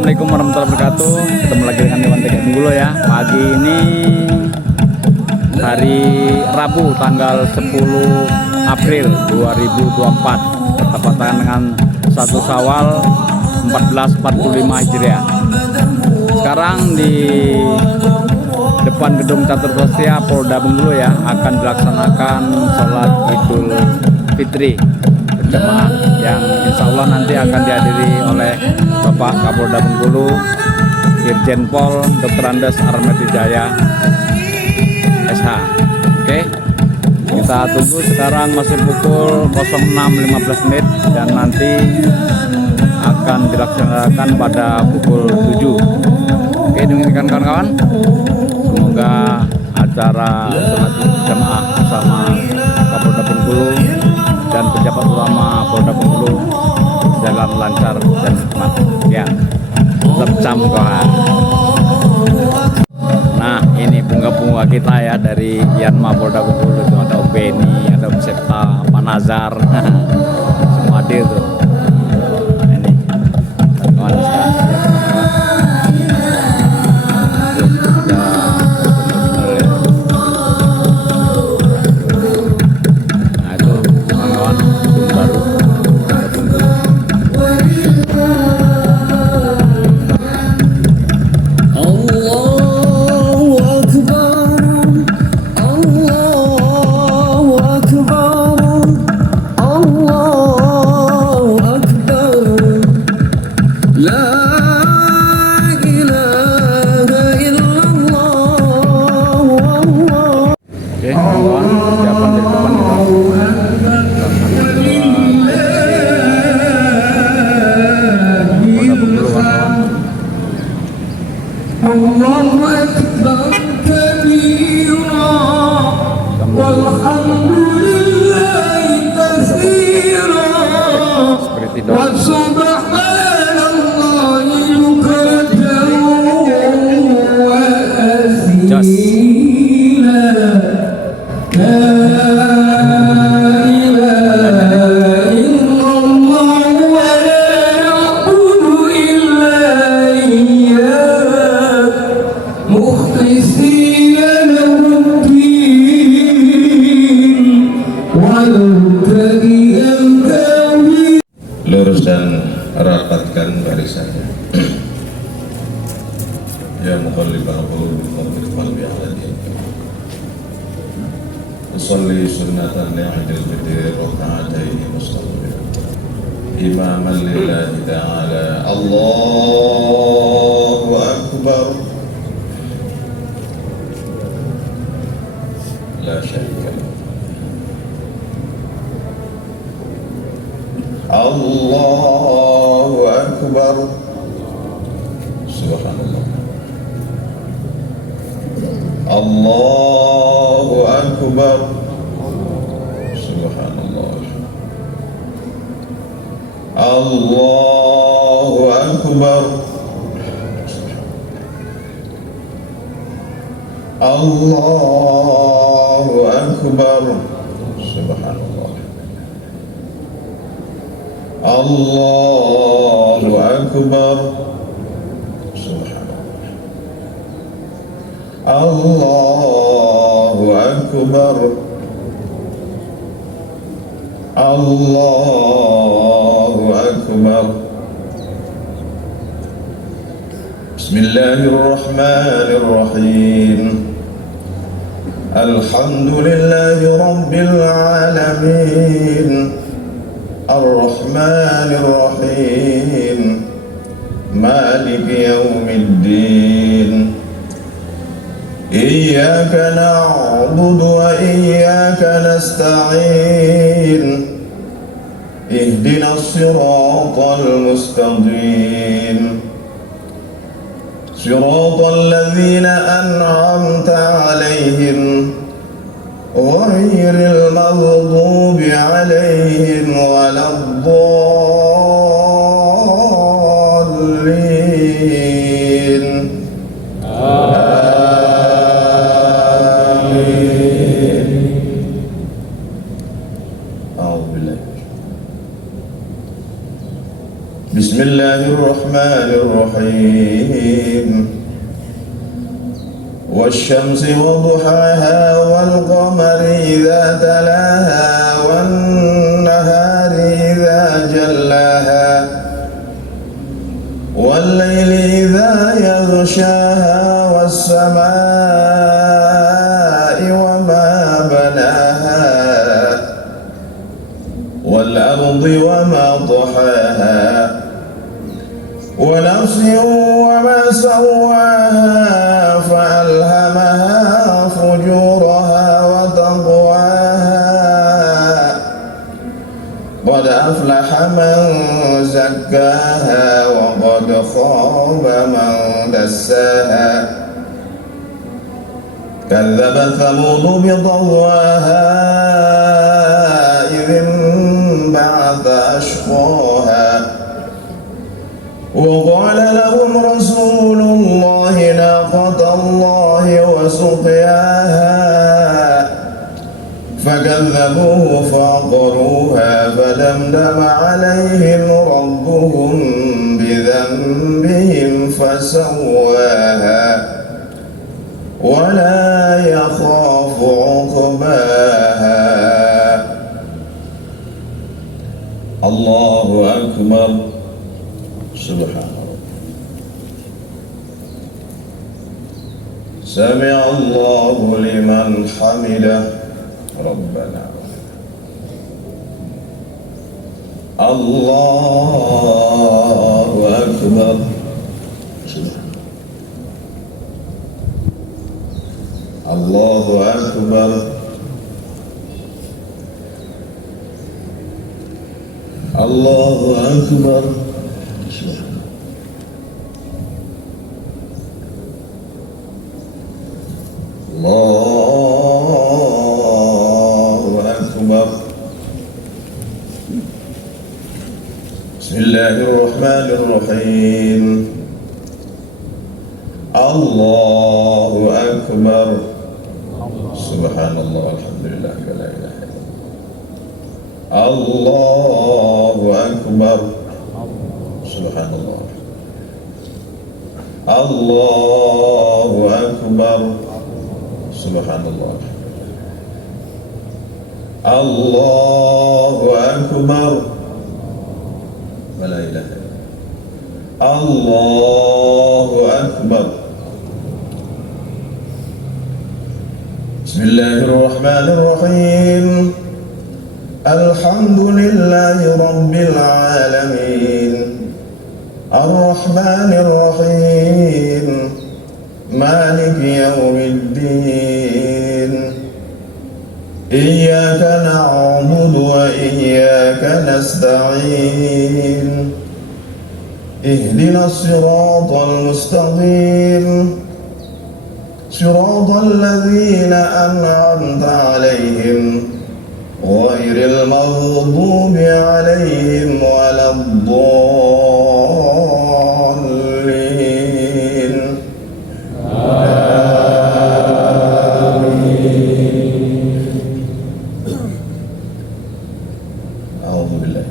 Assalamualaikum warahmatullahi wabarakatuh. Ketemu lagi dengan Iwan Teke Bengkulu ya. Pagi ini hari Rabu tanggal 10 April 2024 bertepatan dengan 1 Syawal 1445 Hijriah. Sekarang di depan gedung Catur Sosial Polda Bengkulu ya akan dilaksanakan sholat Idul Fitri berjamaah yang insya Allah nanti akan dihadiri oleh Bapak Kapolda Bengkulu, Irjen Pol Dr. Andes Armetwijaya SH. Oke, kita tunggu. Sekarang masih pukul 06.15 menit dan nanti akan dilaksanakan pada pukul 7. Oke, demikian kawan-kawan. Semoga acara sholat jamaah bersama Kapolda Bengkulu dan pejabat utama Polda Bengkulu jalan lancar dan hikmat. Ya, tercam kohan. Nah, ini bunga-bunga kita ya dari Yanma Polda Bengkulu. Itu ada Om Beni, ada Om Septa, Pak Nazar, semua hadir tuh. Nah, ini kawan Allahu Akbar kabira walhamdulillahi katsira wa subhanallahi bukratan wa asila. Lurus dan rapatkan barisannya. Ya muqallibal qulub tsabbit qalbi ala dinik. Usolli sunnatan li'idil fitr rak'ataini mustaqbil. Imaman lillahi ta'ala. Allahu akbar. La syarika lahu. Allahu Akbar. Subhanallah. Allahu Akbar. Subhanallah. Allahu Akbar. Allahu Akbar. Subhanallah. Allahu Akbar. Subhanallah. Allahu Akbar. Allahu Akbar. Bismillahirrahmanirrahim. Alhamdulillahi Rabbil Alamin. الرحمن الرحيم مالك يوم الدين إياك نعبد وإياك نستعين اهدنا الصراط المستقيم صراط الذين أنعمت عليهم غير المغضوب عليهم ولا الضالين. آمين. أعوذ بالله. بسم بسم الله الرحمن الرحيم والشمس وضحاها والقمر إذا تلاها والنهار إذا جلاها والليل إذا يغشاها والسماء وما بناها والأرض وما طحاها ونفس وما سواها فألهمها فجورها وتقواها قد أفلح من زكاها وقد خاب من دساها كذب ثمود بطغواها إذ انبعث أشقاها وقال لهم رسول الله ناقة الله وسقياها فكذبوه فعقروها فدمدم عليهم ربهم بذنبهم فسواها ولا يخاف عقباها. الله أكبر. سبحان الله. سمع الله لمن حمده. ربنا الله أكبر. الله أكبر. الله أكبر. الله أكبر. بسم الله الرحمن الرحيم. الله أكبر. سبحان الله والحمد لله ولا إله إلا الله. الله أكبر. سبحان الله. الله أكبر. سبحان الله. الله أكبر ولا إله إلا الله. أكبر. بسم الله الرحمن الرحيم. الحمد لله رب العالمين الرحمن الرحيم مالك يوم الدين إياك نعبد وإياك نستعين اهدنا الصراط المستقيم صراط الذين أنعمت عليهم غير المغضوب عليهم ولا الضالين. أعوذ بالله.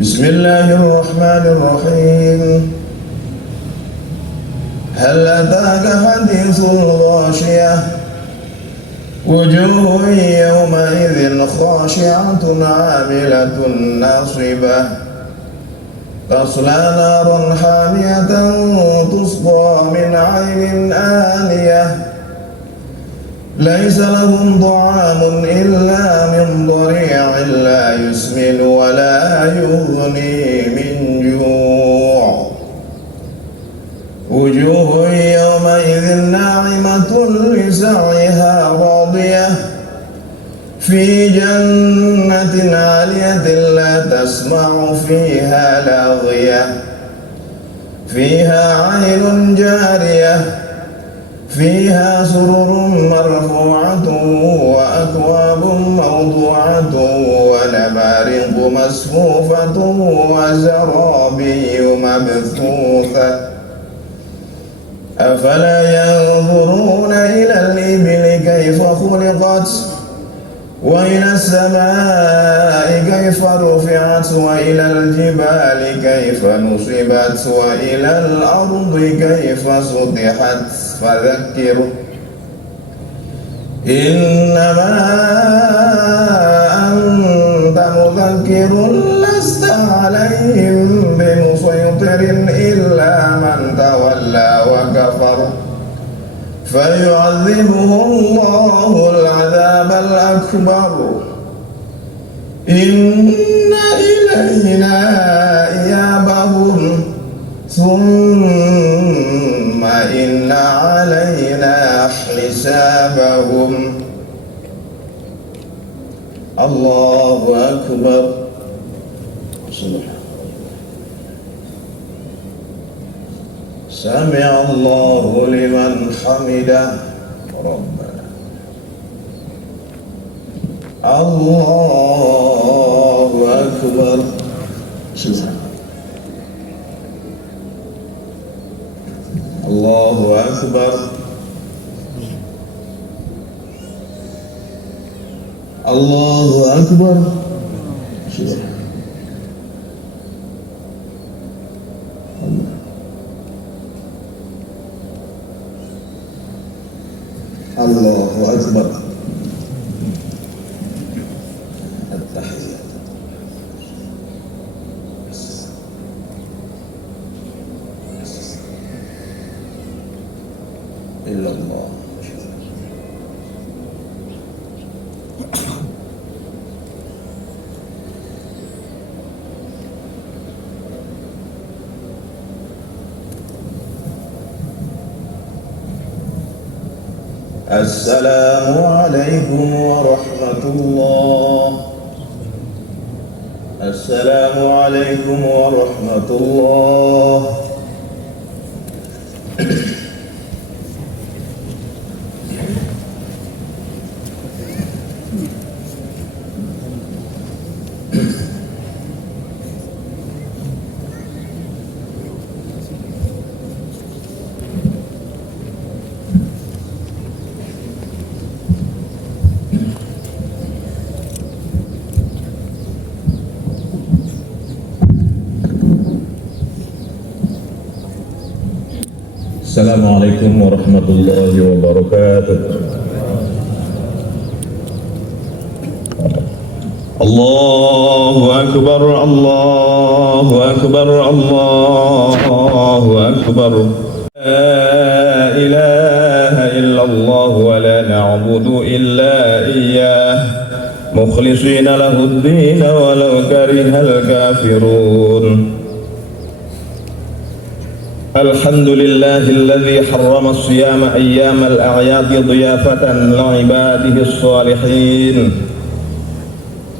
بسم الله الرحمن الرحيم. هل أتاك حديث الغاشية وجوه يومئذ خاشعة عاملة ناصبة تصلى نارا حامية تسقى من عين آنية ليس لهم طعام إلا من ضريع لا يسمن ولا يغني من جوع وجوه يومئذ ناعمة لسعيها راضية في جنة عالية لا تسمع فيها لاغية فيها عين جارية فيها سرر مرفوعة وأكواب موضوعة ونمارق مصفوفة وزرابي مبثوثة أفلا ينظرون إلى الإبل كيف خلقت وإلى السماء كيف رفعت وإلى الجبال كيف نصبت وإلى الأرض كيف سطحت فذكر إنما أنت مذكر لست عليهم بمسيطر إلا من تولى وكفر فيعذبه الله العذاب الأكبر إن إلينا إيابهم ثم إن علينا حسابهم الله أكبر سمع الله لمن حمده ربنا الله أكبر الله أكبر الله أكبر الله أكبر التحيات إلا الله السلام عليكم ورحمة الله السلام عليكم ورحمة الله Assalamualaikum warahmatullahi wabarakatuh. Allahu Akbar, Allahu Akbar, Allahu Akbar. La ilaha illallah wa la na'budu illa iyyah mukhlishina lahud-din walau karihal kafirun. الحمد لله الذي حرم الصيام أيام الأعياد ضيافة لعباده الصالحين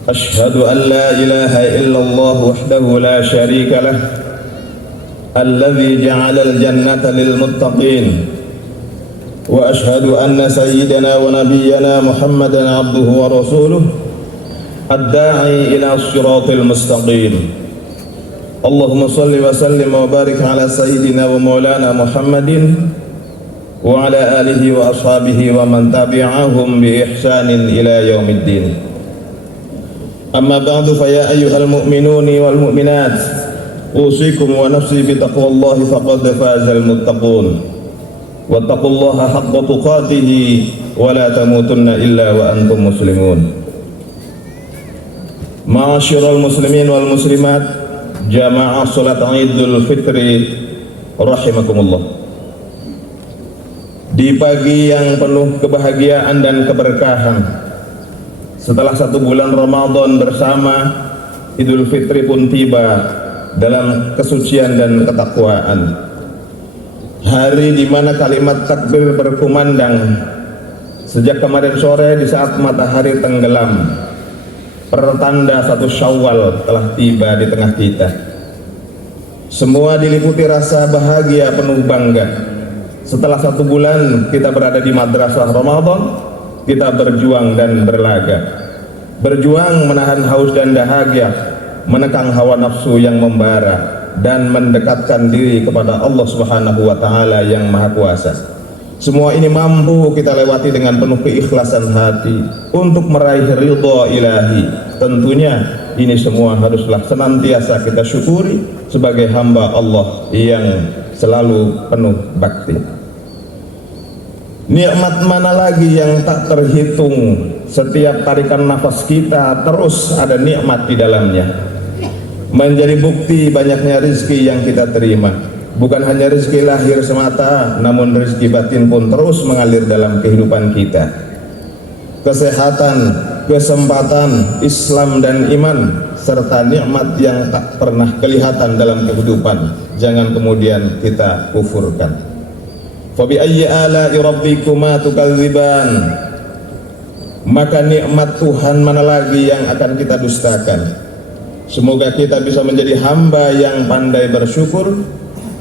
أشهد أن لا إله إلا الله وحده لا شريك له الذي جعل الجنة للمتقين وأشهد أن سيدنا ونبينا محمدا عبده ورسوله الداعي إلى الصراط المستقيم اللهم صل وسلم وبارك على سيدنا ومولانا محمد وعلى آله وأصحابه ومن تبعهم بإحسان إلى يوم الدين. أما بعد فيا أيها المؤمنون والمؤمنات أوصيكم ونفسي بتقوى الله فقد فاز المتقون واتقوا الله حق تقاته ولا تموتن إلا وأنتم مسلمون. معاشر المسلمين والمسلمات Jamaah Salat Idul Fitri rahimakumullah. Di pagi yang penuh kebahagiaan dan keberkahan, setelah 1 bulan Ramadan bersama, Idul Fitri pun tiba dalam kesucian dan ketakwaan. Hari di mana kalimat takbir berkumandang sejak kemarin sore di saat matahari tenggelam, pertanda 1 Syawal telah tiba di tengah kita. Semua diliputi rasa bahagia penuh bangga. Setelah 1 bulan kita berada di madrasah Ramadan, kita berjuang dan berlaga. Berjuang menahan haus dan dahaga, menekang hawa nafsu yang membara, dan mendekatkan diri kepada Allah Subhanahu wa Ta'ala yang Maha Kuasa. Semua ini mampu kita lewati dengan penuh keikhlasan hati untuk meraih ridha ilahi. Tentunya ini semua haruslah senantiasa kita syukuri sebagai hamba Allah yang selalu penuh bakti. Nikmat mana lagi yang tak terhitung? Setiap tarikan nafas kita terus ada nikmat di dalamnya. Menjadi bukti banyaknya rezeki yang kita terima. Bukan hanya rezeki lahir semata, namun rezeki batin pun terus mengalir dalam kehidupan kita. Kesehatan, kesempatan, Islam dan iman, serta nikmat yang tak pernah kelihatan dalam kehidupan, jangan kemudian kita kufurkan. Fa bi ayyi ala'i rabbikuma tukadziban? Maka nikmat Tuhan mana lagi yang akan kita dustakan? Semoga kita bisa menjadi hamba yang pandai bersyukur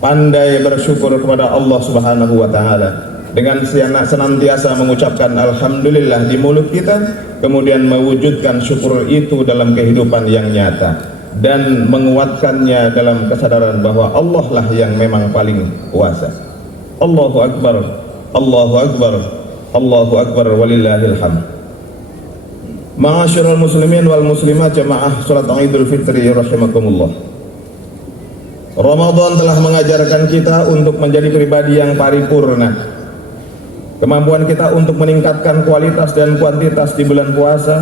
kepada Allah Subhanahu wa taala dengan senantiasa mengucapkan alhamdulillah di mulut kita, kemudian mewujudkan syukur itu dalam kehidupan yang nyata dan menguatkannya dalam kesadaran bahwa Allah lah yang memang paling kuasa. Allahu akbar, Allahu akbar, Allahu akbar, walillahil hamd. Ma'asyiral muslimin wal muslimat jamaah salat Idul Fitri rahimakumullah. Ramadan telah mengajarkan kita untuk menjadi pribadi yang paripurna. Kemampuan kita untuk meningkatkan kualitas dan kuantitas di bulan puasa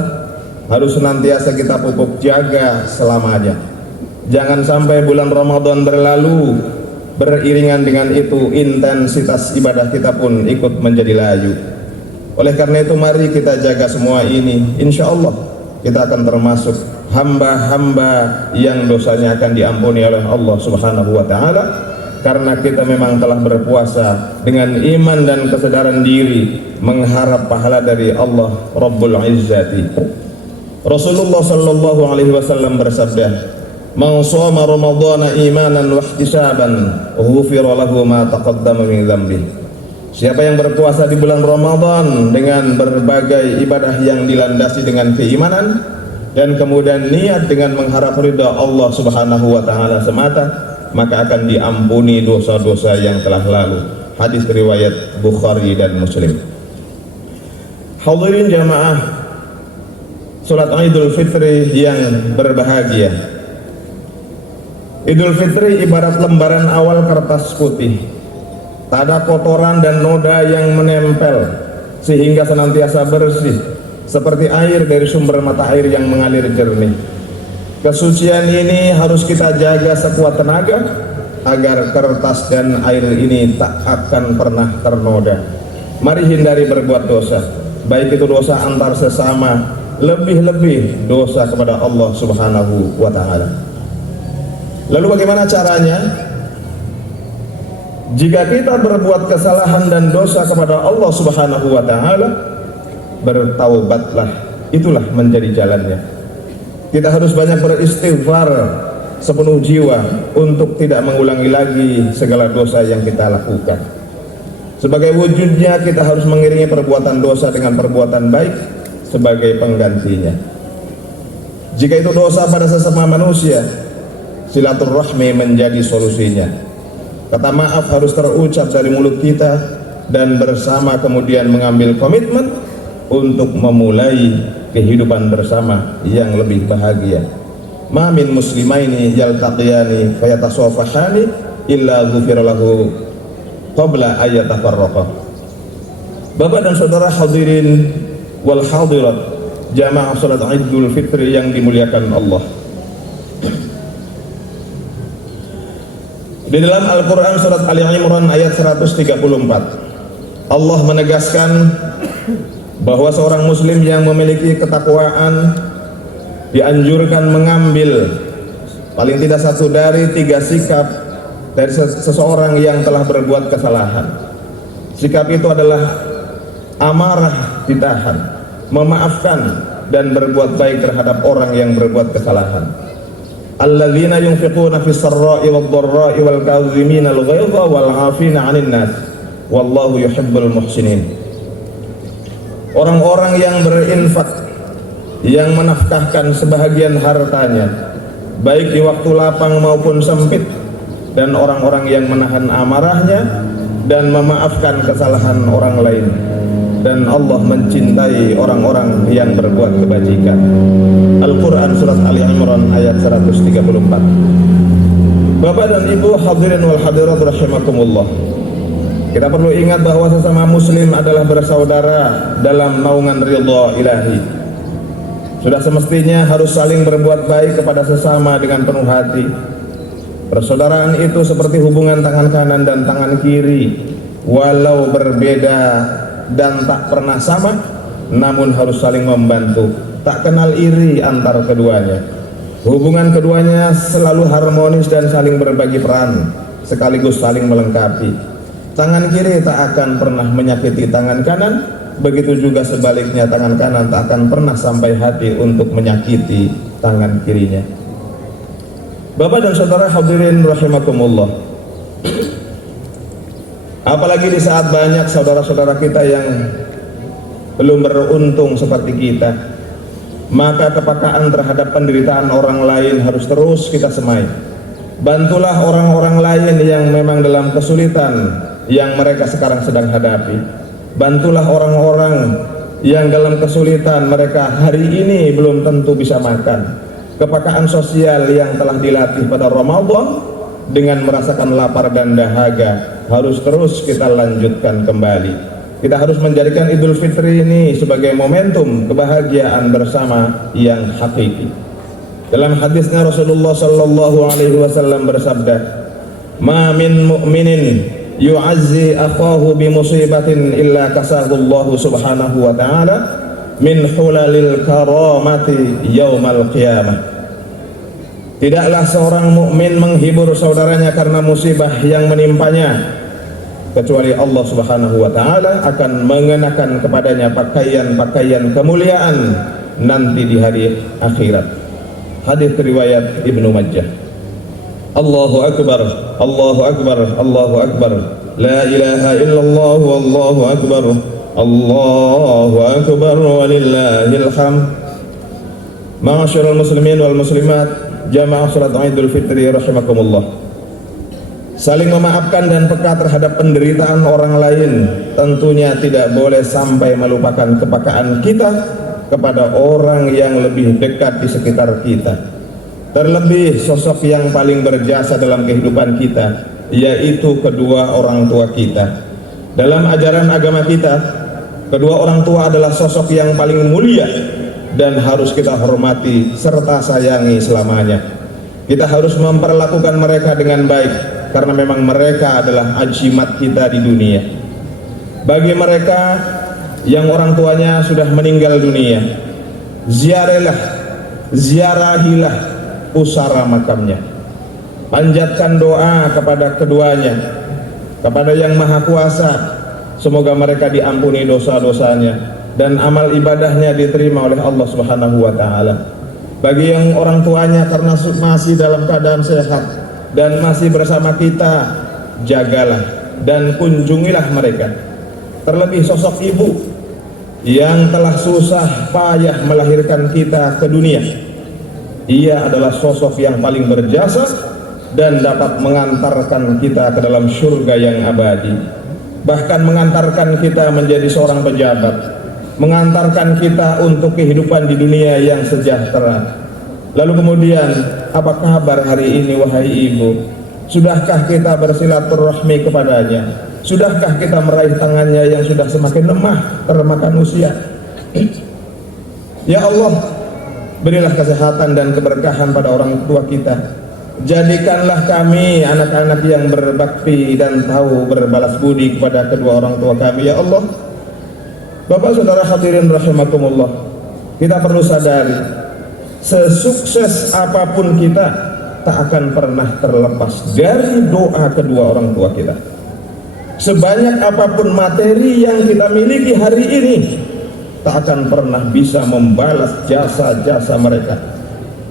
harus senantiasa kita pupuk jaga selamanya. Jangan sampai bulan Ramadan berlalu, beriringan dengan itu intensitas ibadah kita pun ikut menjadi layu. Oleh karena itu mari kita jaga semua ini. Insya Allah kita akan termasuk hamba-hamba yang dosanya akan diampuni oleh Allah Subhanahu wa taala karena kita memang telah berpuasa dengan iman dan kesadaran diri mengharap pahala dari Allah Rabbul Izzati. Rasulullah sallallahu alaihi wasallam bersabda, "Man shoma ramadhana imanan wa ihtisaban, ghufira lahu ma taqaddama min dzambi." Siapa yang berpuasa di bulan Ramadan dengan berbagai ibadah yang dilandasi dengan keimanan dan kemudian niat dengan mengharap ridha Allah Subhanahu wa taala semata, maka akan diampuni dosa-dosa yang telah lalu. Hadis riwayat Bukhari dan Muslim. Hadirin jamaah salat Idul Fitri yang berbahagia. Idul Fitri ibarat lembaran awal kertas putih. Tak ada kotoran dan noda yang menempel sehingga senantiasa bersih seperti air dari sumber mata air yang mengalir jernih. Kesucian ini harus kita jaga sekuat tenaga agar kertas dan air ini tak akan pernah ternoda. Mari hindari berbuat dosa, baik itu dosa antar sesama, lebih-lebih dosa kepada Allah Subhanahu wa taala. Lalu bagaimana caranya? Jika kita berbuat kesalahan dan dosa kepada Allah Subhanahu wa taala, bertaubatlah, itulah menjadi jalannya. Kita harus banyak beristighfar sepenuh jiwa untuk tidak mengulangi lagi segala dosa yang kita lakukan. Sebagai wujudnya kita harus mengiringi perbuatan dosa dengan perbuatan baik sebagai penggantinya. Jika itu dosa pada sesama manusia, silaturahmi menjadi solusinya. Kata maaf harus terucap dari mulut kita dan bersama kemudian mengambil komitmen untuk memulai kehidupan bersama yang lebih bahagia. Ma min muslimaini yaltaqiyani fayatasafahani illa ghufira lahu qabla ayatafarraqa. Bapak dan saudara hadirin wal hadirat jamaah salat Idul Fitri yang dimuliakan Allah. Di dalam Al-Quran surat Ali Imran ayat 134 Allah menegaskan bahwa seorang muslim yang memiliki ketakwaan dianjurkan mengambil paling tidak satu dari 3 sikap dari seseorang yang telah berbuat kesalahan. Sikap itu adalah amarah ditahan, memaafkan dan berbuat baik terhadap orang yang berbuat kesalahan. Alladzina yunfiquna fis sarra'i wad dharra'i wal kadhimina al ghaidha wal 'afina 'anil nas wallahu yuhibbul muhsinin. Orang-orang yang berinfak, yang menafkahkan sebahagian hartanya baik di waktu lapang maupun sempit, dan orang-orang yang menahan amarahnya dan memaafkan kesalahan orang lain, dan Allah mencintai orang-orang yang berbuat kebajikan. Al-Quran Surat Ali Imran ayat 134. Bapak dan Ibu hadirin wal hadirat rahimakumullah, kita perlu ingat bahwa sesama muslim adalah bersaudara dalam naungan ridha ilahi. Sudah semestinya harus saling berbuat baik kepada sesama dengan penuh hati. Persaudaraan itu seperti hubungan tangan kanan dan tangan kiri, walau berbeda dan tak pernah sama, namun harus saling membantu, tak kenal iri antar keduanya. Hubungan keduanya selalu harmonis dan saling berbagi peran, sekaligus saling melengkapi. Tangan kiri tak akan pernah menyakiti tangan kanan, begitu juga sebaliknya tangan kanan tak akan pernah sampai hati untuk menyakiti tangan kirinya. Bapak dan saudara hadirin rahimakumullah, apalagi di saat banyak saudara-saudara kita yang belum beruntung seperti kita, maka kepekaan terhadap penderitaan orang lain harus terus kita semai. Bantulah orang-orang lain yang memang dalam kesulitan yang mereka sekarang sedang hadapi. Bantulah orang-orang yang dalam kesulitan mereka hari ini belum tentu bisa makan. Kepekaan sosial yang telah dilatih pada Ramadan dengan merasakan lapar dan dahaga harus terus kita lanjutkan kembali. Kita harus menjadikan Idul Fitri ini sebagai momentum kebahagiaan bersama yang hakiki. Dalam hadisnya Rasulullah sallallahu alaihi wasallam bersabda, "Ma min mu'minin yu'azzi akhahu bi musibatin illa kasahullahu subhanahu wa ta'ala min hulalil karamati yaumal qiyamah." Tidaklah seorang mukmin menghibur saudaranya karena musibah yang menimpanya, kecuali Allah Subhanahu wa taala akan mengenakan kepadanya pakaian-pakaian kemuliaan nanti di hari akhirat. Hadis riwayat Ibnu Majah. Allahu akbar, Allahu akbar, Allahu akbar. La ilaha illallah wallahu akbar. Allahu akbar walillahil hamd. Ma'asyiral muslimin wal muslimat, jamaah salat Idul Fitri rahimakumullah. Saling memaafkan dan peka terhadap penderitaan orang lain tentunya tidak boleh sampai melupakan kepekaan kita kepada orang yang lebih dekat di sekitar kita. Terlebih sosok yang paling berjasa dalam kehidupan kita, yaitu kedua orang tua kita. Dalam ajaran agama kita, kedua orang tua adalah sosok yang paling mulia dan harus kita hormati serta sayangi selamanya. Kita harus memperlakukan mereka dengan baik karena memang mereka adalah ajimat kita di dunia. Bagi mereka yang orang tuanya sudah meninggal dunia, ziarahilah pusara makamnya. Panjatkan doa kepada keduanya, kepada Yang Maha Kuasa, semoga mereka diampuni dosa-dosanya dan amal ibadahnya diterima oleh Allah Subhanahu wa taala. Bagi yang orang tuanya karena masih dalam keadaan sehat dan masih bersama kita, jagalah dan kunjungilah mereka. Terlebih sosok ibu yang telah susah payah melahirkan kita ke dunia. Ia adalah sosok yang paling berjasa dan dapat mengantarkan kita ke dalam surga yang abadi, bahkan mengantarkan kita menjadi seorang pejabat, mengantarkan kita untuk kehidupan di dunia yang sejahtera. Lalu kemudian, apa kabar hari ini wahai ibu? Sudahkah kita bersilaturahmi kepadanya? Sudahkah kita meraih tangannya yang sudah semakin lemah termakan usia? Ya Allah, berilah kesehatan dan keberkahan pada orang tua kita. Jadikanlah kami anak-anak yang berbakti dan tahu berbalas budi kepada kedua orang tua kami, ya Allah. Bapak saudara hadirin rahimakumullah, kita perlu sadari, sesukses apapun kita tak akan pernah terlepas dari doa kedua orang tua kita. Sebanyak apapun materi yang kita miliki hari ini, tak akan pernah bisa membalas jasa-jasa mereka.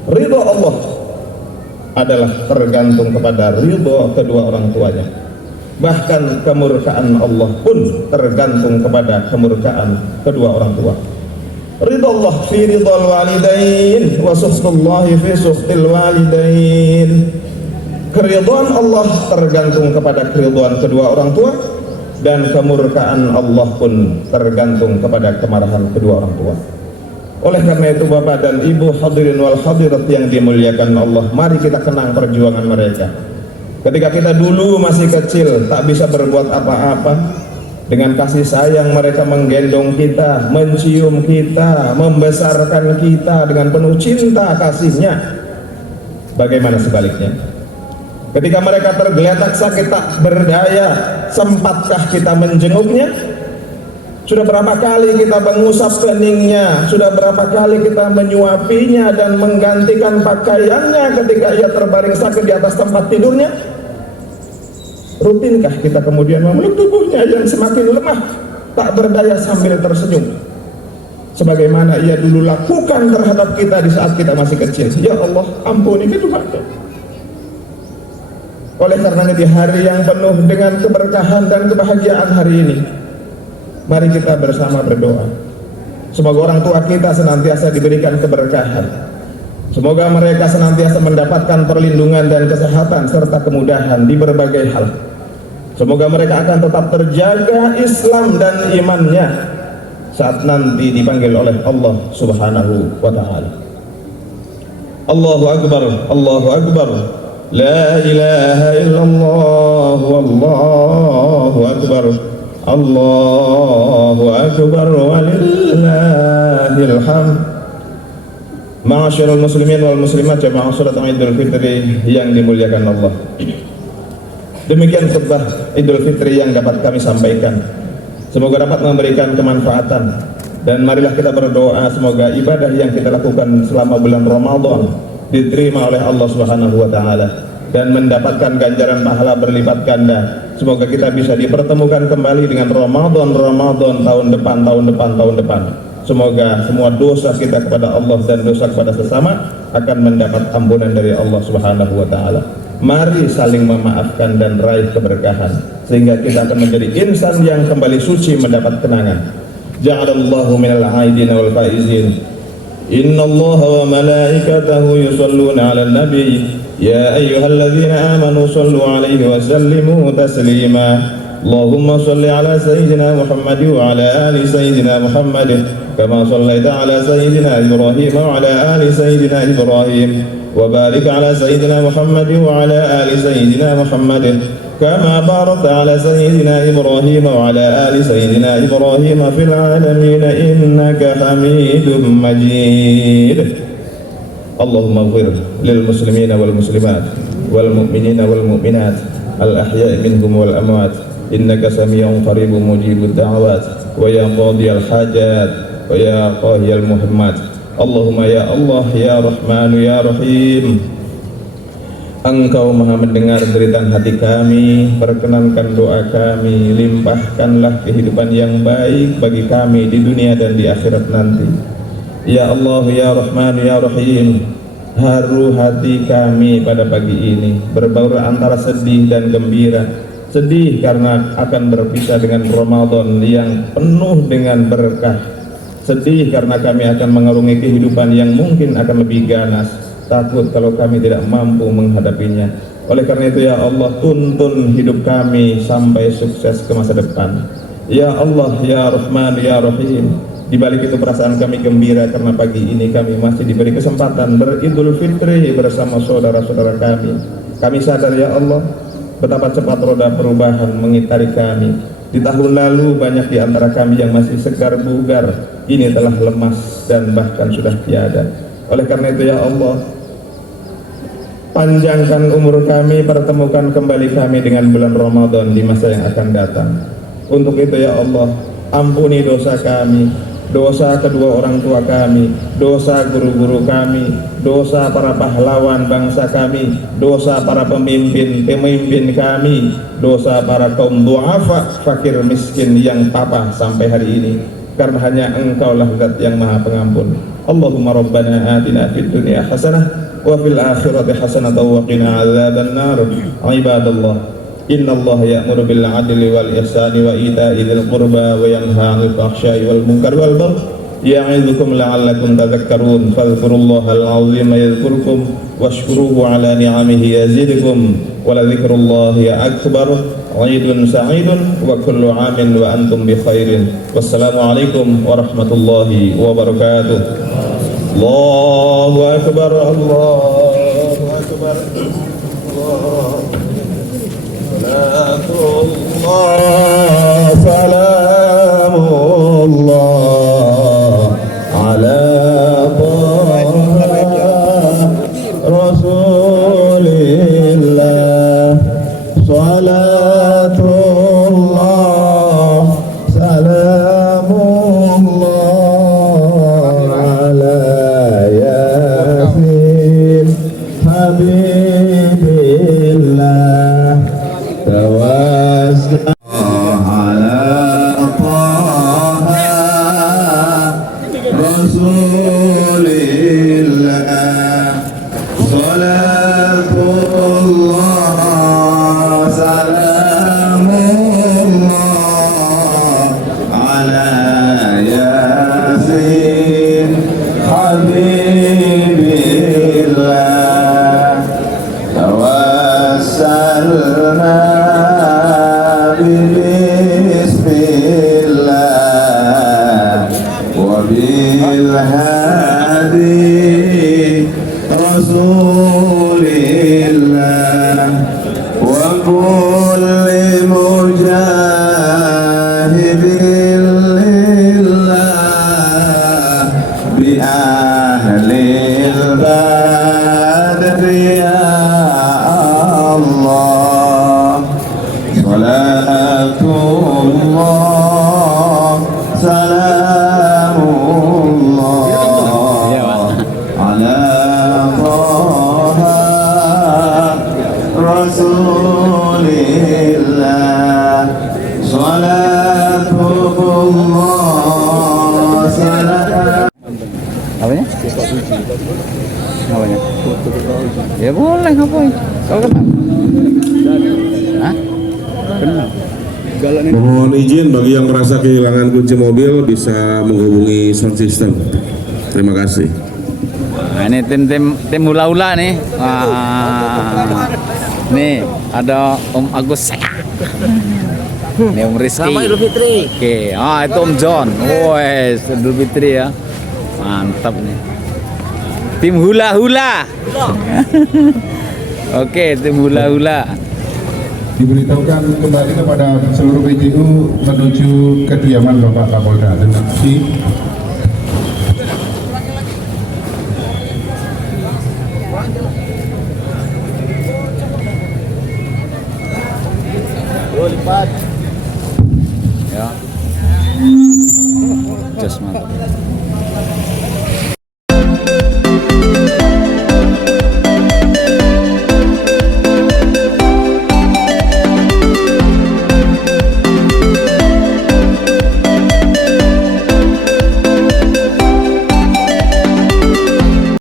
Ridho Allah adalah tergantung kepada ridho kedua orang tuanya. Bahkan kemurkaan Allah pun tergantung kepada kemurkaan kedua orang tua. Ridho Allah fi ridhal walidain wa sukhtullahi fi sukhtil walidain. Keridhaan Allah tergantung kepada keridhaan kedua orang tua, dan kemurkaan Allah pun tergantung kepada kemarahan kedua orang tua. Oleh karena itu Bapak dan Ibu hadirin wal hadirat yang dimuliakan Allah, mari kita kenang perjuangan mereka. Ketika kita dulu masih kecil tak bisa berbuat apa-apa, dengan kasih sayang mereka menggendong kita, mencium kita, membesarkan kita dengan penuh cinta kasihnya. Bagaimana sebaliknya? Ketika mereka tergeletak sakit tak berdaya, sempatkah kita menjenguknya? Sudah berapa kali kita mengusap keningnya, sudah berapa kali kita menyuapinya dan menggantikan pakaiannya ketika ia terbaring sakit di atas tempat tidurnya? Rutinkah kita kemudian memeluk tubuhnya yang semakin lemah, tak berdaya sambil tersenyum, sebagaimana ia dulu lakukan terhadap kita di saat kita masih kecil? Ya Allah, ampuni keduanya. Oleh karenanya di hari yang penuh dengan keberkahan dan kebahagiaan hari ini, mari kita bersama berdoa. Semoga orang tua kita senantiasa diberikan keberkahan. Semoga mereka senantiasa mendapatkan perlindungan dan kesehatan serta kemudahan di berbagai hal. Semoga mereka akan tetap terjaga Islam dan imannya saat nanti dipanggil oleh Allah Subhanahu wa ta'ala. Allahu Akbar, Allahu Akbar, la ilaha illallah, wallahu akbar, Allahu akbar, walillahil hamd. Ma'asyiral muslimin wal muslimat, jamaah salat Idul Fitri yang dimuliakan Allah. Demikian khutbah Idul Fitri yang dapat kami sampaikan. Semoga dapat memberikan kemanfaatan, dan marilah kita berdoa semoga ibadah yang kita lakukan selama bulan Ramadan diterima oleh Allah Subhanahu wa ta'ala dan mendapatkan ganjaran pahala berlipat ganda. Semoga kita bisa dipertemukan kembali dengan Ramadan tahun depan. Semoga semua dosa kita kepada Allah dan dosa kepada sesama akan mendapat ampunan dari Allah Subhanahu wa ta'ala. Mari saling memaafkan dan raih keberkahan sehingga kita akan menjadi insan yang kembali suci mendapat kenangan. Ja'alallahu minal aidin wal faizin. Innallaha wa malaikatahu yusholluna 'alan nabi ya ayyuhalladzina amanu shallu 'alaihi wa sallimu taslima. Allahumma shalli 'ala sayyidina Muhammad wa 'ala ali sayyidina Muhammad kama shallaita 'ala sayyidina Ibrahim wa 'ala ali sayyidina Ibrahim wa barik 'ala sayyidina Muhammad wa 'ala ali sayyidina Muhammad kama barakta 'ala sayyidina Ibrahim wa 'ala ali sayyidina Ibrahim fil 'alamin innaka Hamidum Majid. Allahumma ighfir lil muslimina wal muslimat wal mu'minina wal mu'minat al ahya'i minhum wal amwat innaka sami'un qaribun mujibud da'awat wa ya qadiyal hajat wa ya qahiyal muhammat. Allahumma ya Allah ya Rahman ya Rahim, Engkau maha mendengar deritan hati kami, perkenankan doa kami, limpahkanlah kehidupan yang baik bagi kami di dunia dan di akhirat nanti. Ya Allah ya Rahman ya Rahim, haru hati kami pada pagi ini, berbaur antara sedih dan gembira. Sedih karena akan berpisah dengan Ramadan yang penuh dengan berkah. Sedih karena kami akan mengarungi kehidupan yang mungkin akan lebih ganas. Takut kalau kami tidak mampu menghadapinya. Oleh karena itu ya Allah, tuntun hidup kami sampai sukses ke masa depan. Ya Allah ya Rahman ya Rahim, di balik itu perasaan kami gembira karena pagi ini kami masih diberi kesempatan beridul fitri bersama saudara-saudara kami. Kami sadar ya Allah, betapa cepat roda perubahan mengitari kami. Di tahun lalu banyak di antara kami yang masih segar bugar, ini telah lemas dan bahkan sudah tiada. Oleh karena itu ya Allah, panjangkan umur kami, pertemukan kembali kami dengan bulan Ramadan di masa yang akan datang. Untuk itu ya Allah, ampuni dosa kami, dosa kedua orang tua kami, dosa guru-guru kami, dosa para pahlawan bangsa kami, dosa para pemimpin kami, dosa para kaum du'afa, fakir miskin yang papa sampai hari ini, karena hanya Engkaulah Zat yang Maha Pengampun. Allahumma rabbana atina fid dunya hasanah wa fil akhirati hasanah wa qina adzaban nar. Ibadallah, innallaha ya'muru bil 'adli wal ihsani wa ita'i dzil qurba wa yanha 'anil fahsya'i wal munkari wal baghi ya'idzukum la'allakum tadhakkarun. Fadhkurullahal 'azima yadhkurkum washkuruhu 'ala ni'amihi yazidkum wa la dzikrullahi akbar. 'aidun sa'idun wa kullu 'amin wa antum bi khairin. Wassalamualaikum warahmatullahi wabarakatuh. Allahu akbar, Allahu akbar. Salatullah, salamullah ala Rasulillah. Salatullah, salamullah ala Yasin Habibillah. Tawassal ala Taha Rasulillah. Salatullah, salamullah ala Yasin Habibillah. Tawassalna bismillah wa bil hadi Rasulillah wa kulli mujahidin lillah bi ahlil badri ya Allah. Salatullah, salamullah ala Taha Rasulillah. Salatullah, salam. Apanya? Apanya? Ya boleh, ngapain? Kau kenal? Hah? Kenal? Mohon izin bagi yang merasa kehilangan kunci mobil bisa menghubungi sound system. Terima kasih. Nah, ini tim hula-hula nih. Wah. Nih ada Om Agus. Ini Om Rizky. Selamat Idul Fitri. Oke, itu Om John. Wes, Idul Fitri ya. Mantap nih. Tim hula-hula. Oke, tim hula-hula. Diberitahukan kembali kepada seluruh PJU menuju kediaman Bapak Kapolda. Terima kasih. Ya. Just mantap.